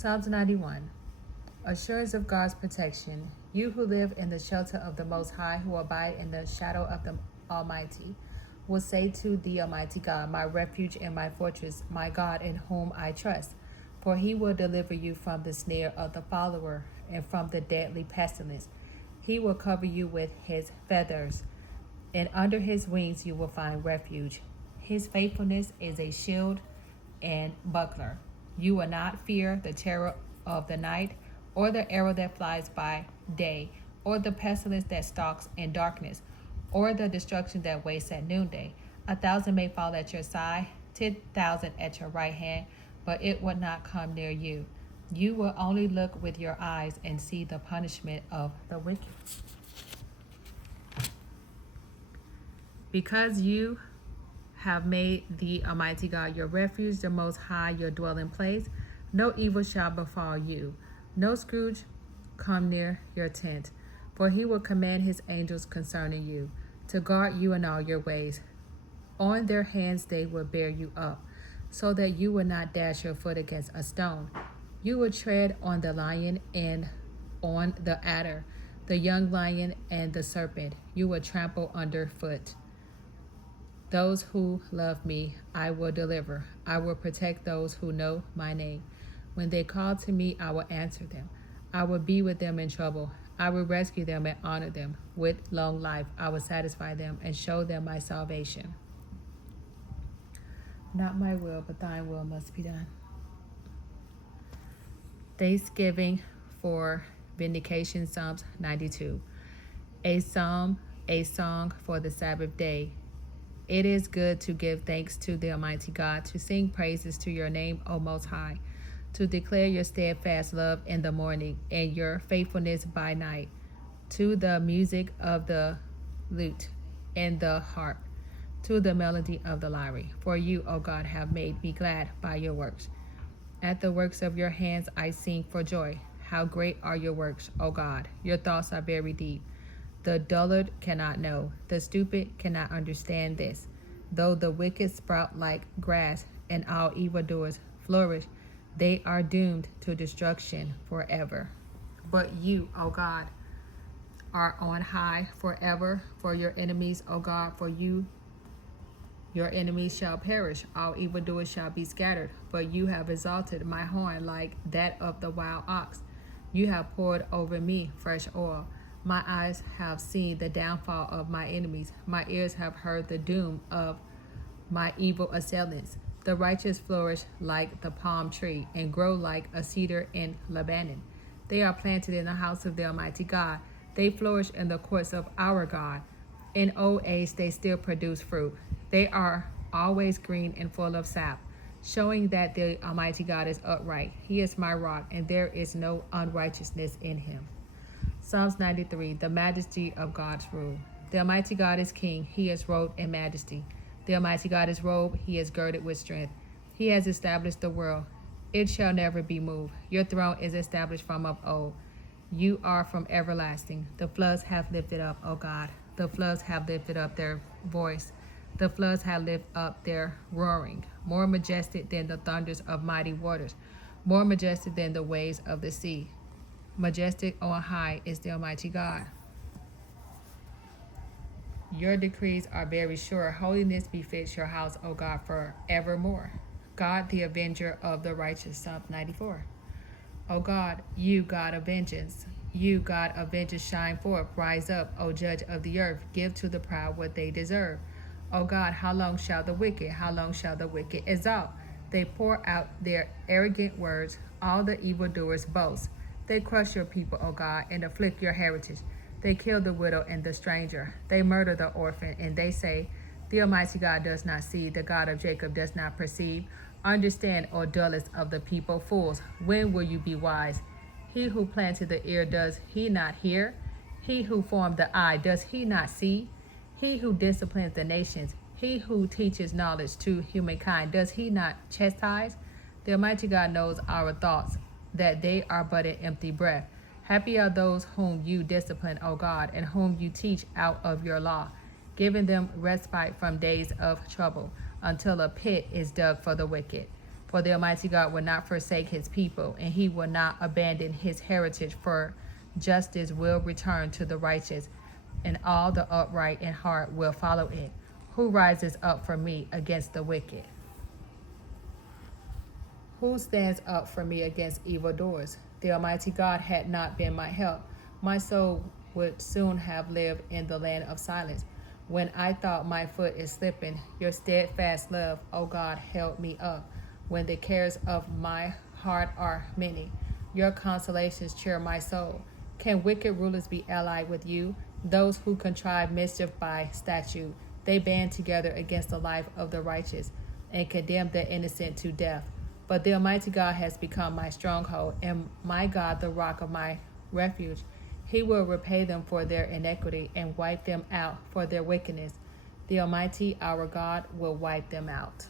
Psalms 91. Assurance of God's protection. You who live in the shelter of the Most High, who abide in the shadow of the Almighty, will say to the Almighty God, my refuge and my fortress, my God in whom I trust. For he will deliver you from the snare of the fowler and from the deadly pestilence. He will cover you with his feathers, and under his wings you will find refuge. His faithfulness is a shield and buckler. You will not fear the terror of the night, or the arrow that flies by day, or the pestilence that stalks in darkness, or the destruction that wastes at noonday. 1,000 may fall at your side, 10,000 at your right hand, but it will not come near you. You will only look with your eyes and see the punishment of the wicked. Because you have made the Almighty God your refuge, the Most High your dwelling place, no evil shall befall you, no scourge come near your tent. For he will command his angels concerning you, to guard you in all your ways. On their hands they will bear you up, so that you will not dash your foot against a stone. You will tread on the lion and on the adder, the young lion and the serpent you will trample underfoot. Those who love me, I will deliver. I will protect those who know my name. When they call to me, I will answer them. I will be with them in trouble. I will rescue them and honor them. With long life, I will satisfy them and show them my salvation. Not my will, but thine will must be done. Thanksgiving for vindication, Psalms 92. A psalm, a song for the Sabbath day. It is good to give thanks to the Almighty God, to sing praises to your name, O Most High, to declare your steadfast love in the morning and your faithfulness by night, to the music of the lute and the harp, to the melody of the lyre. For you, O God, have made me glad by your works. At the works of your hands I sing for joy. How great are your works, O God! Your thoughts are very deep. The dullard cannot know, the stupid cannot understand this. Though the wicked sprout like grass and all evildoers flourish, they are doomed to destruction forever. But you, O God, are on high forever. For your enemies, O God, for you, your enemies shall perish. All evildoers shall be scattered. But you have exalted my horn like that of the wild ox. You have poured over me fresh oil. My eyes have seen the downfall of my enemies. My ears have heard the doom of my evil assailants. The righteous flourish like the palm tree and grow like a cedar in Lebanon. They are planted in the house of the Almighty God. They flourish in the courts of our God. In old age they still produce fruit. They are always green and full of sap, showing that the Almighty God is upright. He is my rock, and there is no unrighteousness in him. Psalms 93, the majesty of God's rule. The Almighty God is king. He is robed in majesty. The Almighty God is robed. He is girded with strength. He has established the world. It shall never be moved. Your throne is established from of old. You are from everlasting. The floods have lifted up, O God. The floods have lifted up their voice. The floods have lifted up their roaring, more majestic than the thunders of mighty waters, more majestic than the waves of the sea. Majestic on high is the Almighty God. Your decrees are very sure. Holiness befits your house, O God, forevermore. God, the avenger of the righteous. Psalm 94. O God, you God of vengeance. You God of vengeance, shine forth. Rise up, O judge of the earth. Give to the proud what they deserve. O God, how long shall the wicked exalt? They pour out their arrogant words. All the evildoers boast. They crush your people, O God, and afflict your heritage. They kill the widow and the stranger. They murder the orphan, and they say, the Almighty God does not see, the God of Jacob does not perceive. Understand, O dullest of the people, fools, when will you be wise? He who planted the ear, does he not hear? He who formed the eye, does he not see? He who disciplines the nations, he who teaches knowledge to humankind, does he not chastise? The Almighty God knows our thoughts, that they are but an empty breath. Happy are those whom you discipline, O God, and whom you teach out of your law, giving them respite from days of trouble, until a pit is dug for the wicked. For the Almighty God will not forsake his people, and he will not abandon his heritage, for justice will return to the righteous, and all the upright in heart will follow it. Who rises up for me against the wicked? Who stands up for me against evildoers? The Almighty God had not been my help, my soul would soon have lived in the land of silence. When I thought my foot is slipping, your steadfast love, O God, held me up. When the cares of my heart are many, your consolations cheer my soul. Can wicked rulers be allied with you? Those who contrive mischief by statute, they band together against the life of the righteous and condemn the innocent to death. But the Almighty God has become my stronghold, and my God the rock of my refuge. He will repay them for their iniquity and wipe them out for their wickedness. The Almighty, our God, will wipe them out.